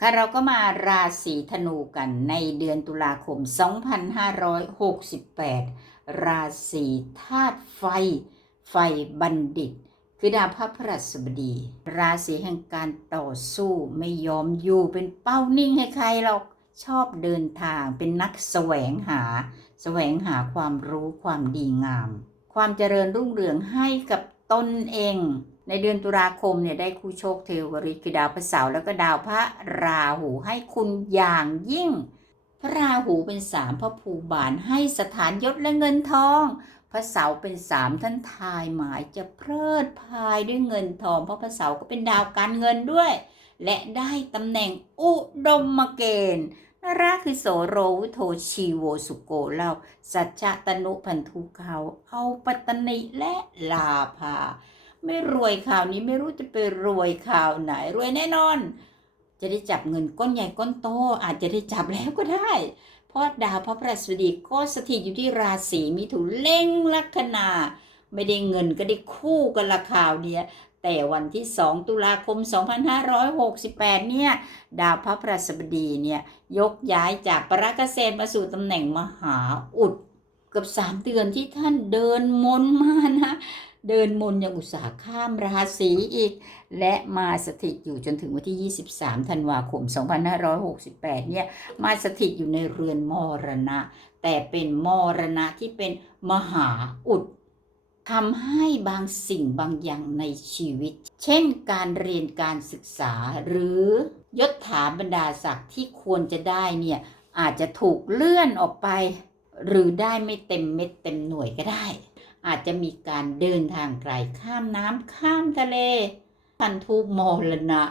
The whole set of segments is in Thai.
ค่ะเราก็มาราศีธนูกันในเดือนตุลาคม 2568 ราศีธาตุไฟ ไฟบัณฑิต คือดาวพระพฤหัสบดี ราศีแห่งการต่อสู้ไม่ยอมอยู่เป็นเป้านิ่งให้ใครหรอกชอบเดินทางเป็นนักแสวงหา แสวงหาความรู้ความดีงาม ความเจริญรุ่งเรืองให้กับตนเอง ในเดือนตุลาคมเนี่ยได้คู่โชคเทวริตคือดาวพระเสาร์แล้วก็ดาวพระราหูให้คุณอย่างยิ่ง พระราหูเป็นสามพระภูบาลให้สถานยศและเงินทอง พระเสาร์เป็นสามท่านทายหมายจะเพลิดพายด้วยเงินทอง เพราะพระเสาร์ก็เป็นดาวการเงินด้วย และได้ตำแหน่งอุดมเกณฑ์นาราคือโสโรวิโทชีโวสุโกเล่าสัจจะตนุพันธุเขาเอาปัตตนิและลาภา ไม่รวยข่าวนี้ไม่รู้จะไปรวยข่าวไหน รวยแน่นอน จะได้จับเงินก้อนใหญ่ก้อนโต อาจจะได้จับแล้วก็ได้ เพราะดาวพระพฤหัสบดีก็สถิตอยู่ที่ราศีมิถุนเล่งลัคนา ไม่ได้เงินก็ได้คู่กันละข่าวเดียแต่วันที่ 2 ตุลาคม 2568 เนี่ย ดาวพระพฤหัสบดีเนี่ย ยกย้ายจากปราเกษตรมาสู่ตำแหน่งมหาอุดเกือบสามเดือนที่ท่านเดินมนมานะ เดินมนยังอุตสาห์ข้ามราศีอีก และมาสถิตอยู่จนถึงวันที่ 23 ธันวาคม 2568 เนี่ย มาสถิตอยู่ในเรือนมรณะ แต่เป็นมรณะที่เป็นมหาอุดทำให้บางสิ่งบางอย่างในชีวิต เช่นการเรียนการศึกษาหรือยศถาบรรดาศักดิ์ที่ควรจะได้เนี่ยอาจจะถูกเลื่อนออกไป หรือได้ไม่เต็มเม็ดเต็มหน่วยก็ได้ อาจจะมีการเดินทางไกลข้ามน้ำข้ามทะเลพันธุมรณะ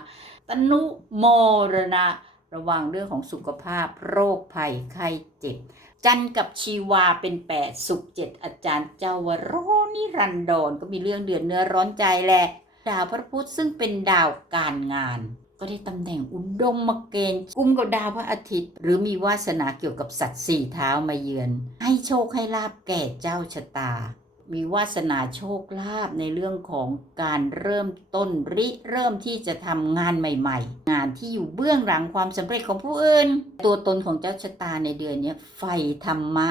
ตนุมรณะ ระวังเรื่องของสุขภาพโรคภัยไข้เจ็บ จันกับชีวาเป็นแปดสุขเจ็ดอาจารย์เจ้าวโรนิรันดรก็มีเรื่องเดือดเนื้อร้อนใจแหละดาวพระพุธซึ่งเป็นดาวการงาน ก็ได้ตำแหน่งอุดมมเกณฑ์กุมกับดาวพระอาทิตย์ หรือมีวาสนาเกี่ยวกับสัตว์สี่เท้ามาเยือน ให้โชคให้ลาบแก่เจ้าชะตา มีวาสนาโชคลาภในเรื่องของการเริ่มต้นริเริ่มที่จะทำงานใหม่ ๆ งานที่อยู่เบื้องหลังความสำเร็จของผู้อื่น ตัวตนของเจ้าชะตาในเดือนนี้ไฟธรรมะ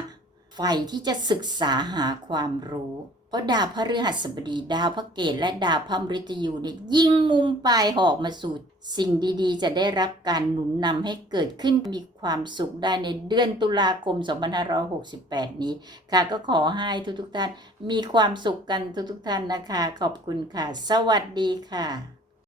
ไฟที่จะศึกษาหาความรู้ เพราดาวพระฤหัสบดี ดาวพระเกตและดาวพระมฤตยูเนี่ยยิ่งมุมปลายหอกมาสู่สิ่งดีๆ จะได้รับการหนุนนำให้เกิดขึ้นมีความสุขได้ในเดือนตุลาคม 2568 นี้ค่ะ ก็ขอให้ทุกๆท่านมีความสุขกันทุกๆท่านนะคะ ขอบคุณค่ะ สวัสดีค่ะ